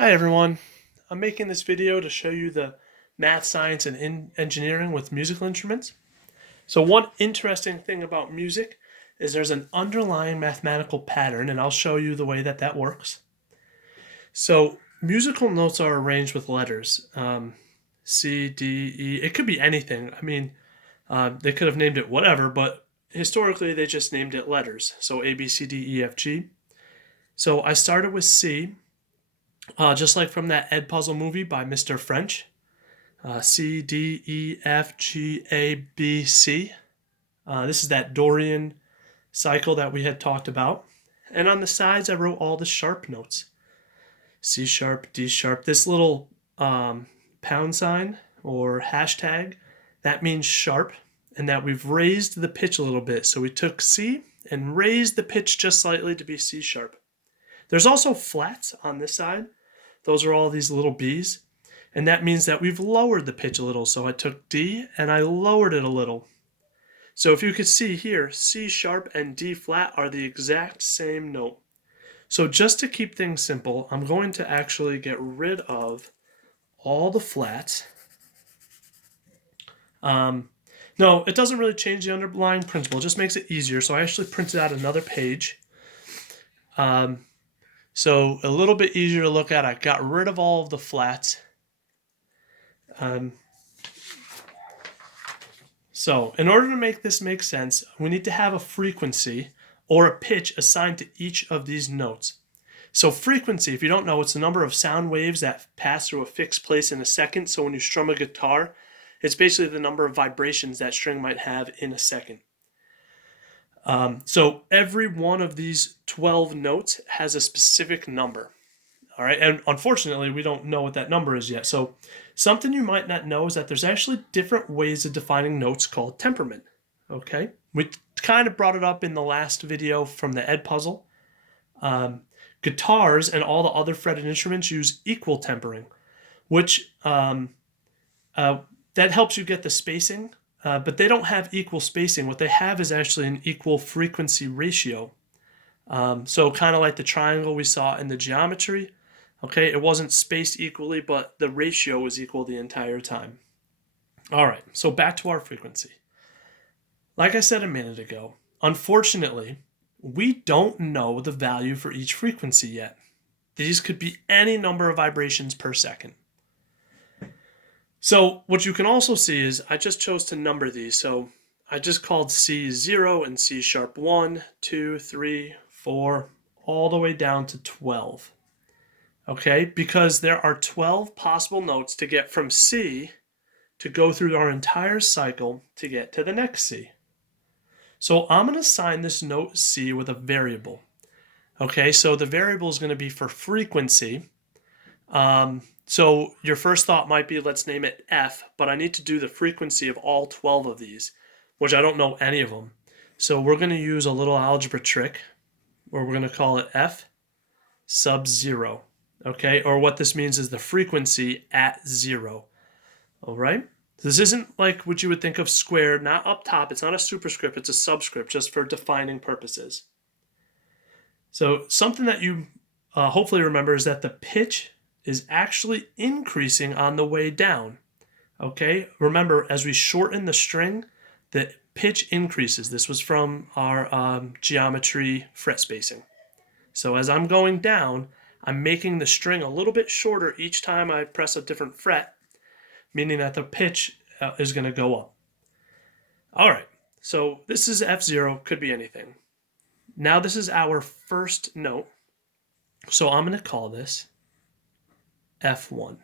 Hi everyone. I'm making this video to show you the math, science, and engineering with musical instruments. So one interesting thing about music is there's an underlying mathematical pattern, and I'll show you the way that works. So musical notes are arranged with letters. C, D, E. It could be anything. They could have named it whatever, but historically they just named it letters. So A, B, C, D, E, F, G. So I started with C. Just like from that Ed Puzzle movie by Mr. French. C, D, E, F, G, A, B, C. This is that Dorian cycle that we had talked about. And on the sides, I wrote all the sharp notes. C sharp, D sharp. This little pound sign or hashtag, that means sharp, and that we've raised the pitch a little bit. So we took C and raised the pitch just slightly to be C sharp. There's also flats on this side. Those are all these little B's. And that means that we've lowered the pitch a little. So I took D and I lowered it a little. So if you could see here, C sharp and D flat are the exact same note. So just to keep things simple, I'm going to actually get rid of all the flats. No, it doesn't really change the underlying principle. It just makes it easier. So I actually printed out another page. So a little bit easier to look at. I got rid of all of the flats. So in order to make this make sense, we need to have a frequency or a pitch assigned to each of these notes. So frequency, if you don't know, it's the number of sound waves that pass through a fixed place in a second. So when you strum a guitar, it's basically the number of vibrations that string might have in a second. So every one of these 12 notes has a specific number. All right, and unfortunately, we don't know what that number is yet. So something you might not know is that there's actually different ways of defining notes called temperament. Okay, we kind of brought it up in the last video from the Ed Puzzle. Guitars and all the other fretted instruments use equal tempering, which that helps you get the spacing. But they don't have equal spacing. What they have is actually an equal frequency ratio. So kind of like the triangle we saw in the geometry. Okay, it wasn't spaced equally, but the ratio was equal the entire time. All right, so back to our frequency. Like I said a minute ago, unfortunately, we don't know the value for each frequency yet. These could be any number of vibrations per second. So what you can also see is I just chose to number these. So I just called C 0 and C sharp 1, 2, 3, 4, all the way down to 12. Okay, because there are 12 possible notes to get from C to go through our entire cycle to get to the next C. So I'm going to assign this note C with a variable. Okay, so the variable is going to be for frequency. So your first thought might be, let's name it F, but I need to do the frequency of all 12 of these, which I don't know any of them. So we're going to use a little algebra trick where we're going to call it F sub 0. Okay, or what this means is the frequency at 0. All right, this isn't like what you would think of squared, not up top. It's not a superscript, it's a subscript just for defining purposes. So something that you hopefully remember is that the pitch is actually increasing on the way down. Okay, remember, as we shorten the string, the pitch increases. This was from our geometry fret spacing. So as I'm going down, I'm making the string a little bit shorter each time I press a different fret, meaning that the pitch is going to go up. All right, so this is F0, could be anything. Now this is our first note, so I'm going to call this F1.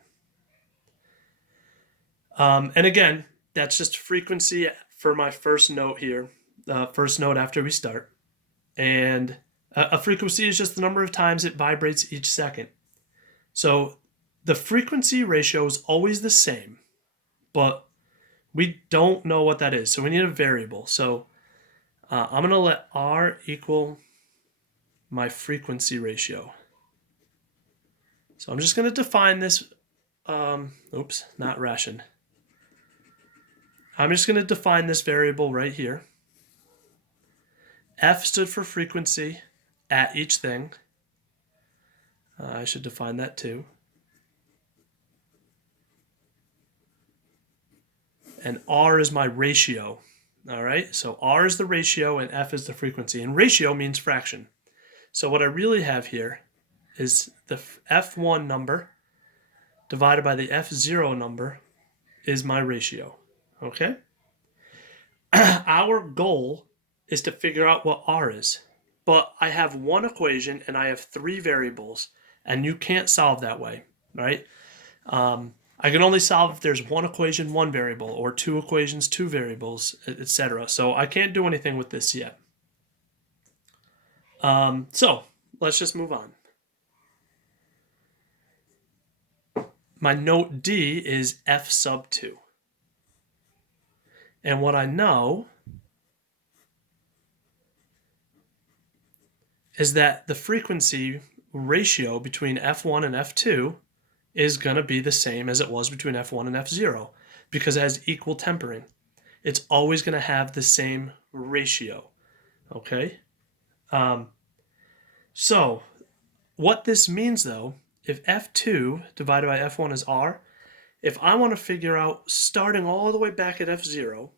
And again, that's just frequency for my first note here, first note after we start. And a frequency is just the number of times it vibrates each second. So the frequency ratio is always the same, but we don't know what that is. So we need a variable. So I'm going to let R equal my frequency ratio. So I'm just going to define this, not ration. I'm just going to define this variable right here. F stood for frequency at each thing. I should define that too. and R is my ratio. All right, so R is the ratio and F is the frequency. And ratio means fraction. So what I really have here is the F1 number divided by the F0 number is my ratio. Okay? Our goal is to figure out what R is. But I have one equation and I have three variables, and you can't solve that way, right? I can only solve if there's one equation, one variable, or two equations, two variables, etc. So I can't do anything with this yet. So let's just move on. My note D is F sub 2. And what I know is that the frequency ratio between F1 and F2 is going to be the same as it was between F1 and F0 because it has equal tempering. It's always going to have the same ratio. Okay? So what this means, though, if F2 divided by F1 is R, if I want to figure out starting all the way back at F0,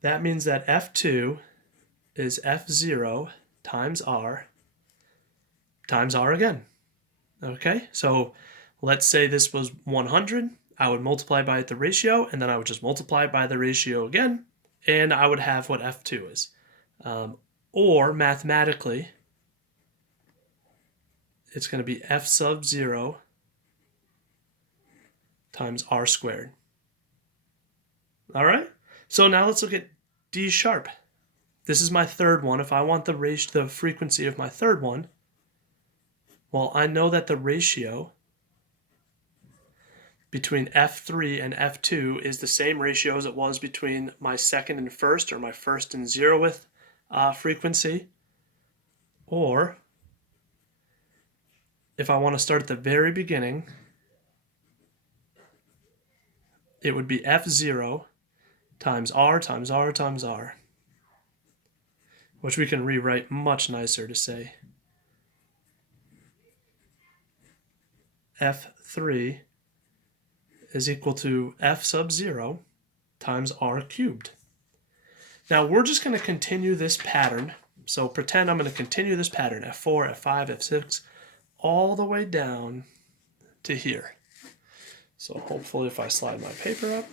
that means that F2 is F0 times R again. Okay, so let's say this was 100. I would multiply by the ratio, and then I would just multiply by the ratio again, and I would have what F2 is. Or mathematically, it's going to be F sub 0 times R squared. All right, so now let's look at D sharp. This is my third one. If I want the frequency of my third one, well, I know that the ratio between F3 and F2 is the same ratio as it was between my second and first, or my first and 0th frequency. Or if I want to start at the very beginning, it would be F0 times R times R times R, which we can rewrite much nicer to say F3 is equal to F sub 0 times R cubed. Now we're just going to continue this pattern. So pretend I'm going to continue this pattern, F4, F5, F6, all the way down to here. So hopefully if I slide my paper up,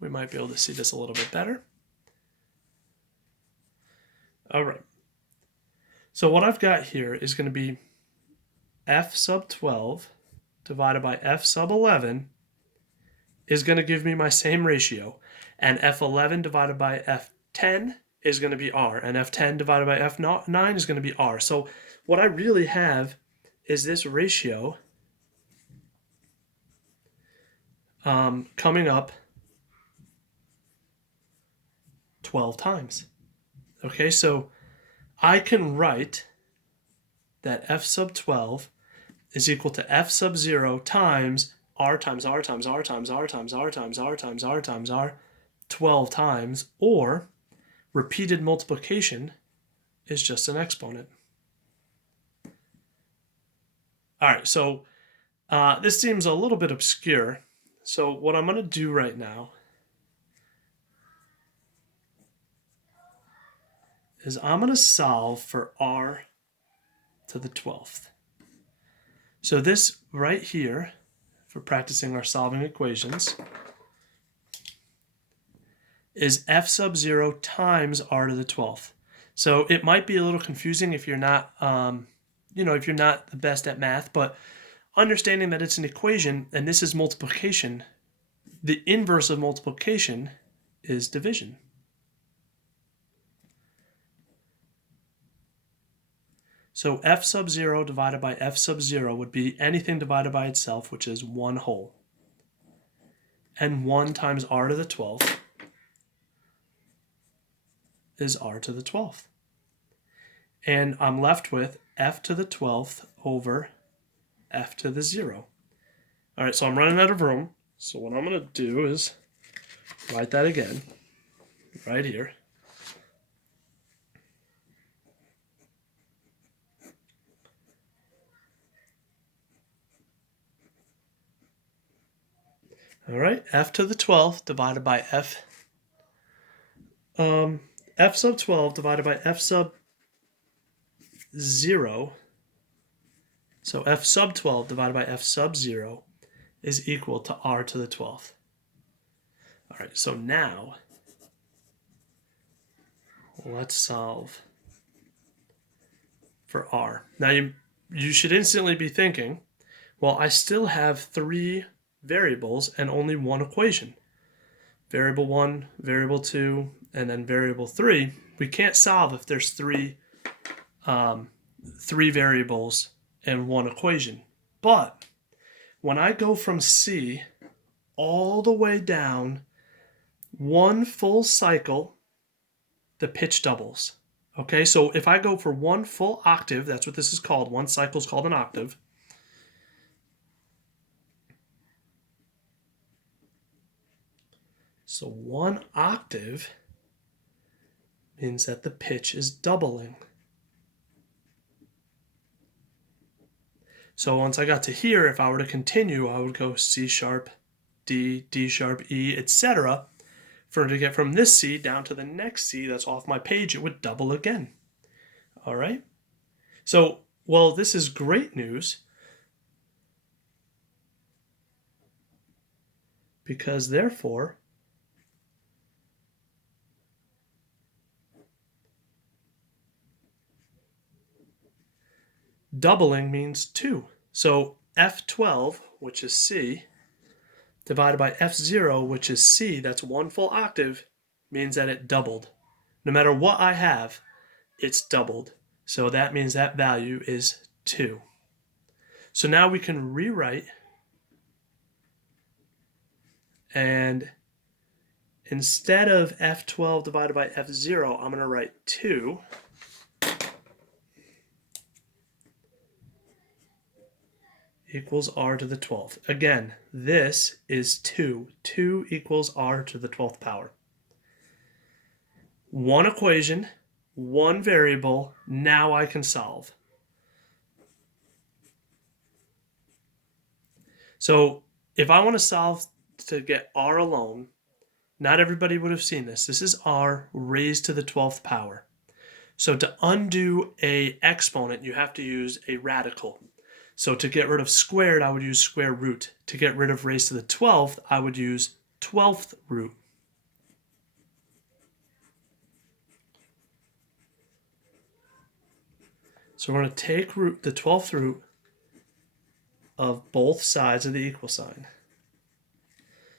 we might be able to see this a little bit better. All right. So what I've got here is going to be F sub 12 divided by F sub 11 is going to give me my same ratio. And F11 divided by F10 is going to be R. And F10 divided by F9 is going to be R. So what I really have is this ratio coming up 12 times. Okay, so I can write that F sub 12 is equal to F sub 0 times R times R times R times R times R times R times R times R 12 times, or repeated multiplication is just an exponent. All right, so this seems a little bit obscure. So what I'm going to do right now is I'm going to solve for R to the 12th. So this right here, for practicing our solving equations, is F sub 0 times R to the 12th. So it might be a little confusing if you're not, if you're not the best at math, but understanding that it's an equation and this is multiplication, the inverse of multiplication is division. So F sub 0 divided by F sub 0 would be anything divided by itself, which is 1 whole. And 1 times R to the 12th is R to the 12th. And I'm left with F to the 12th over F to the 0. All right, so I'm running out of room. So what I'm going to do is write that again, right here. All right, f to the 12th divided by f sub 12 divided by f sub 0. So f sub 12 divided by f sub 0 is equal to r to the 12th. All right, so now let's solve for r. Now you should instantly be thinking, well, I still have 3 variables and only one equation. Variable 1, variable 2, and then variable 3. We can't solve if there's three variables and one equation. But when I go from C all the way down one full cycle, the pitch doubles. Okay, so if I go for one full octave, that's what this is called. One cycle is called an octave. So one octave means that the pitch is doubling. So once I got to here, if I were to continue, I would go C sharp, D, D sharp, E, etc. For to get from this C down to the next C that's off my page, it would double again. All right? So, well, this is great news, because therefore doubling means 2. So F12, which is C, divided by F0, which is C, that's one full octave, means that it doubled. No matter what I have, it's doubled. So that means that value is 2. So now we can rewrite, and instead of F12 divided by F0, I'm going to write 2 equals r to the 12th. Again, this is 2. 2 equals r to the 12th power. One equation, one variable, now I can solve. So if I want to solve to get r alone, not everybody would have seen this. This is r raised to the 12th power. So to undo a exponent, you have to use a radical. So to get rid of squared, I would use square root. To get rid of raised to the 12th, I would use 12th root. So we're going to take the 12th root of both sides of the equal sign.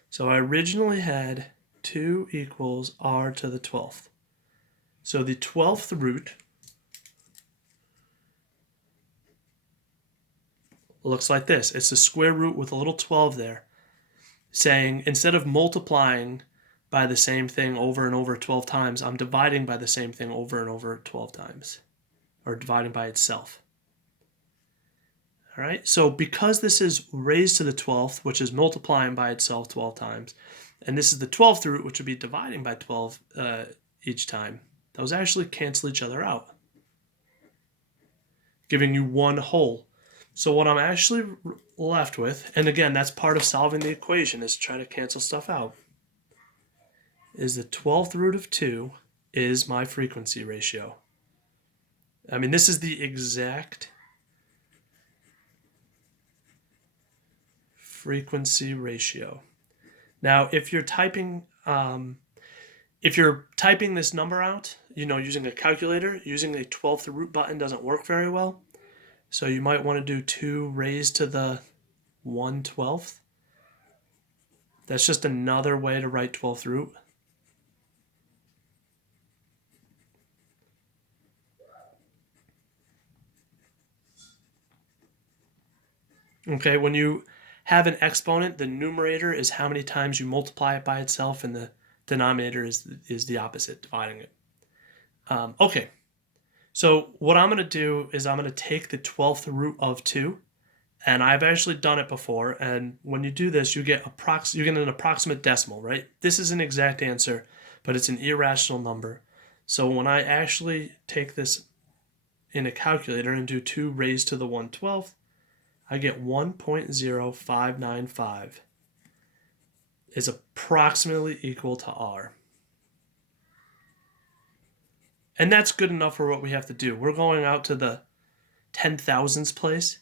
So I originally had 2 equals r to the 12th. So the 12th root looks like this. It's the square root with a little 12 there, saying instead of multiplying by the same thing over and over 12 times, I'm dividing by the same thing over and over 12 times, or dividing by itself. All right, so because this is raised to the 12th, which is multiplying by itself 12 times, and this is the 12th root, which would be dividing by 12 each time, those actually cancel each other out, giving you one whole. So what I'm actually left with, and again, that's part of solving the equation, is try to cancel stuff out, is the 12th root of 2 is my frequency ratio. I mean, this is the exact frequency ratio. Now, if you're typing this number out, using a calculator, using a 12th root button doesn't work very well. So you might want to do 2 raised to the 1/12th. That's just another way to write 12th root. Okay, when you have an exponent, the numerator is how many times you multiply it by itself, and the denominator is the opposite, dividing it. Okay, so what I'm going to do is I'm going to take the 12th root of 2, and I've actually done it before, and when you do this, you get an approximate decimal, right? This is an exact answer, but it's an irrational number. So when I actually take this in a calculator and do 2 raised to the 1/12th, I get 1.0595. is approximately equal to r. And that's good enough for what we have to do. We're going out to the 10,000ths place.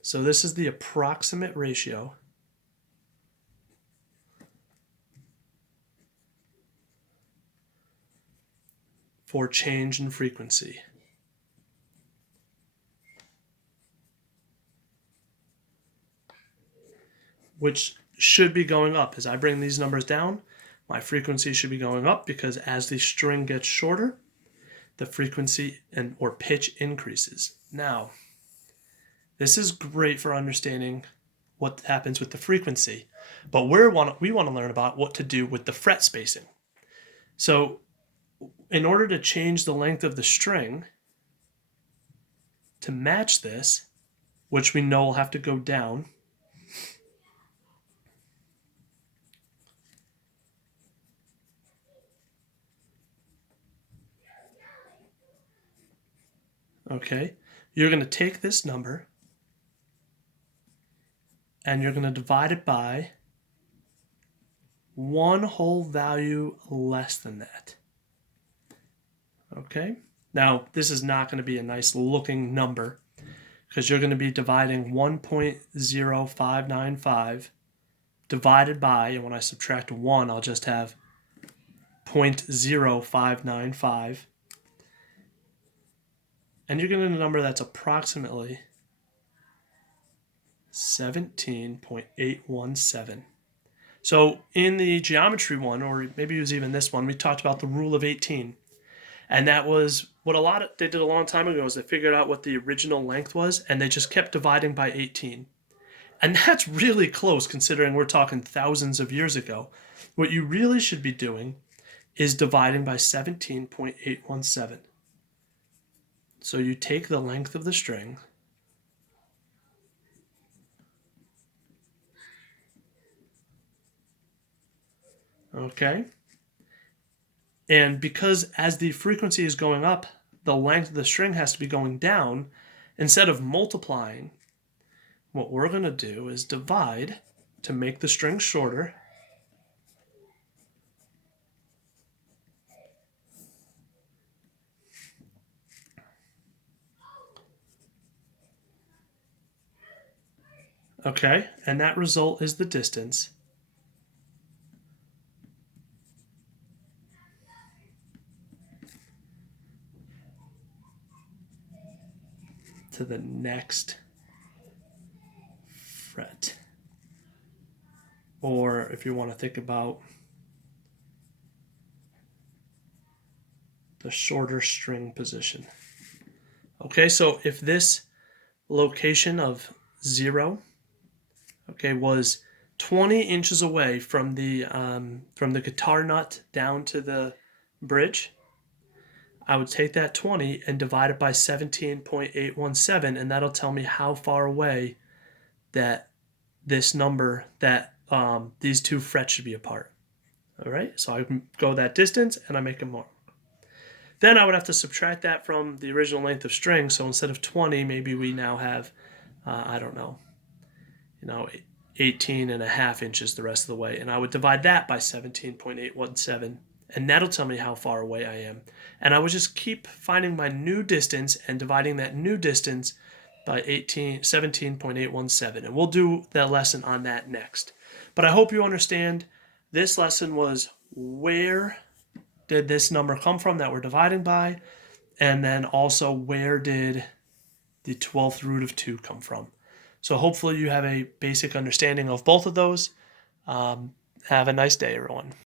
So this is the approximate ratio for change in frequency. Which should be going up. As I bring these numbers down, my frequency should be going up because as the string gets shorter, the frequency or pitch increases. Now, this is great for understanding what happens with the frequency, but we want to learn about what to do with the fret spacing. So, in order to change the length of the string to match this, which we know will have to go down, okay, you're going to take this number and you're going to divide it by one whole value less than that. Okay, now this is not going to be a nice looking number because you're going to be dividing 1.0595 divided by, and when I subtract 1, I'll just have 0.0595. And you're getting a number that's approximately 17.817. So in the geometry one, or maybe it was even this one, we talked about the rule of 18. And that was what they did a long time ago, is they figured out what the original length was, and they just kept dividing by 18. And that's really close considering we're talking thousands of years ago. What you really should be doing is dividing by 17.817. So you take the length of the string okay? And because as the frequency is going up, the length of the string has to be going down, instead of multiplying, what we're going to do is divide to make the string shorter. Okay, and that result is the distance. To the next fret. Or if you want to think about the shorter string position. Okay, so if this location of 0, okay, was 20 inches away from the guitar nut down to the bridge, I would take that 20 and divide it by 17.817, and that'll tell me how far away that this number, that these two frets should be apart. All right, so I go that distance and I make a mark. Then I would have to subtract that from the original length of string. So instead of 20, maybe we now have, I don't know, 18.5 inches the rest of the way. And I would divide that by 17.817. And that'll tell me how far away I am. And I would just keep finding my new distance and dividing that new distance by 17.817. And we'll do that lesson on that next. But I hope you understand this lesson was where did this number come from that we're dividing by, and then also where did the 12th root of 2 come from. So hopefully you have a basic understanding of both of those. Have a nice day, everyone.